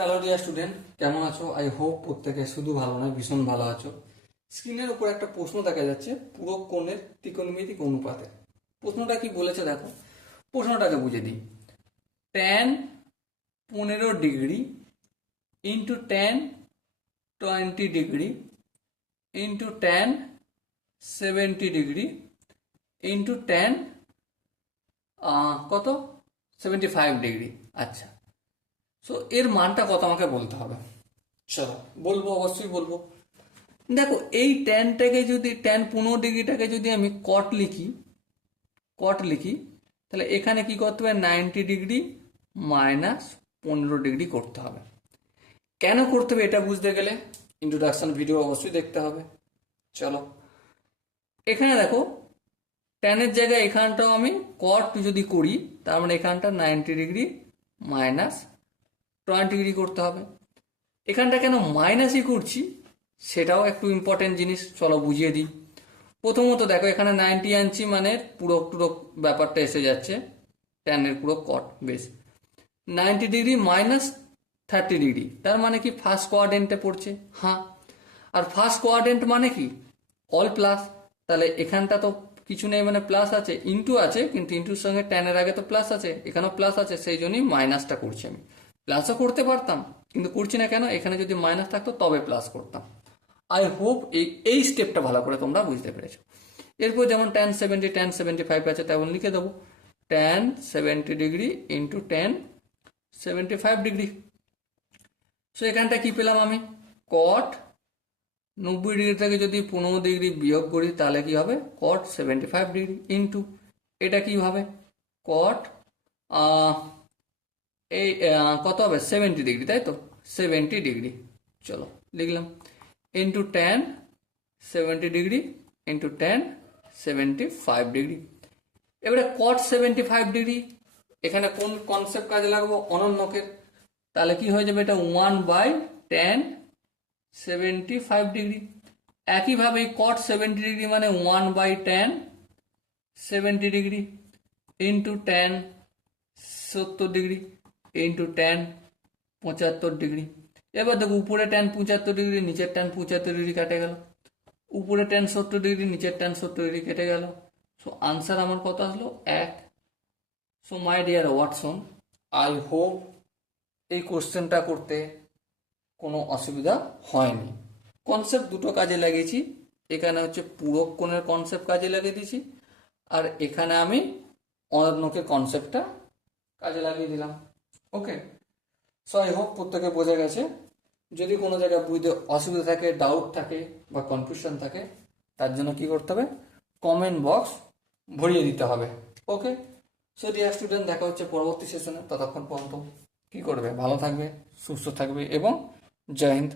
Hello dear student, কেমন আছো? I hope প্রত্যেকে শুধু ভালো নয়, ভীষণ ভালো আছো। স্ক্রিনের উপর একটা প্রশ্ন দেখা যাচ্ছে, পূরক কোণের ত্রিকোণমিতিক অনুপাতে। প্রশ্নটা কি বলেছে দেখো, প্রশ্নটাকে বুঝে দিই। Tan 15 degree into tan 20 degree into tan 70 degree into tan কত 75 ডিগ্রি। আচ্ছা, সো এর মানটা কত আমাকে বলতে হবে। চলো বলবো, অবশ্যই বলবো। দেখো, এই ট্যান 15 ডিগ্রিটাকে যদি আমি কট লিখি, তাহলে এখানে কি করতে হবে, 90 ডিগ্রি মাইনাস 15 ডিগ্রি করতে হবে। কেন করতে হবে এটা বুঝতে গেলে ইন্ট্রোডাকশন ভিডিও অবশ্যই দেখতে হবে। চলো, এখানে দেখো, ট্যানের জায়গায় এখানটাও আমি কট যদি করি, তার মানে এখানটা 90 ডিগ্রি মাইনাস 20 ডিগ্রি করতে হবে। এখানটা কেন মাইনাসই করছি সেটাও একটু ইম্পর্টেন্ট জিনিস, চলো বুঝিয়ে দিই। প্রথমত দেখো, এখানে 90 আনছি মানে পুরো ব্যাপারটা এসে যাচ্ছে, ট্যানের পুরো কট বেশ 90 ডিগ্রি মাইনাস 30 ডিগ্রি, তার মানে কি ফার্স্ট কোয়াড্রেন্টে পড়ছে। হ্যাঁ, আর ফার্স্ট কোয়াড্রেন্ট মানে কি অল প্লাস, তাহলে এখানটা তো কিছু নেই, মানে প্লাস আছে, ইন্টু আছে, কিন্তু ইন্টুর সঙ্গে ট্যানের আগে তো প্লাস আছে, এখানেও প্লাস আছে, সেই জন্যই মাইনাসটা করছি আমি। প্লাসও করতে পারতাম কিন্তু করছি না কেন, এখানে যদি মাইনাস থাকতো তবে প্লাস করতাম। আই হোপ এই স্টেপটা ভালো করে তোমরা বুঝতে পেরেছো। এরপর যেমন ট্যান 70 আছে, তেমন লিখে দেবো tan 70 degree into tan 75 degree. So এখানটা কি পেলাম আমি, কট 90 ডিগ্রি থেকে যদি 15 ডিগ্রি বিয়োগ করি তাহলে কি হবে, কট 75 ডিগ্রি ইন্টু এটা কি হবে, কট এই কত হবে 70 ডিগ্রি, তাই তো 70 ডিগ্রি। চলো লিখলাম into tan 70 degree into tan 75 degree. এবারে কট 75 ডিগ্রি, এখানে কোন কনসেপ্ট কাজে লাগবো, অনন্যকের। তাহলে কি হয়ে যাবে, এটা 1/tan 75 ডিগ্রি। একইভাবে কট 70 ডিগ্রি মানে 1/tan 70 degree into tan 70 degree into tan 75 degree. এবার দেখো, উপরে ট্যান 75 ডিগ্রি, নিচের ট্যান 75 ডিগ্রি কেটে গেল, উপরে ট্যান 70 ডিগ্রি, নিচের ট্যান 70 ডিগ্রি কেটে গেল। সো আনসার আমার কত আসলো, 1। So my dear Watson, I hope এই কোশ্চেনটা করতে কোনো অসুবিধা হয়নি। কনসেপ্ট দুটো কাজে লাগিয়েছি, এখানে হচ্ছে পূরক কোণের কনসেপ্ট কাজে লাগিয়ে দিয়েছি, আর এখানে আমি অনন্যকের কনসেপ্টটা কাজে লাগিয়ে দিলাম। ওকে, সো আই হোপ প্রত্যেকে বোঝা গেছে। যদি কোনো জায়গায় বুঝতে অসুবিধা থাকে, ডাউট থাকে বা কনফিউশন থাকে, তার জন্য কি করতে হবে, কমেন্ট বক্স ভরিয়ে দিতে হবে। ওকে, সো ডিয়ার স্টুডেন্ট, দেখা হচ্ছে পরবর্তী সেশনে। ততক্ষণ পর্যন্ত কি করবে, ভালো থাকবে, সুস্থ থাকবে এবং জয় হিন্দ।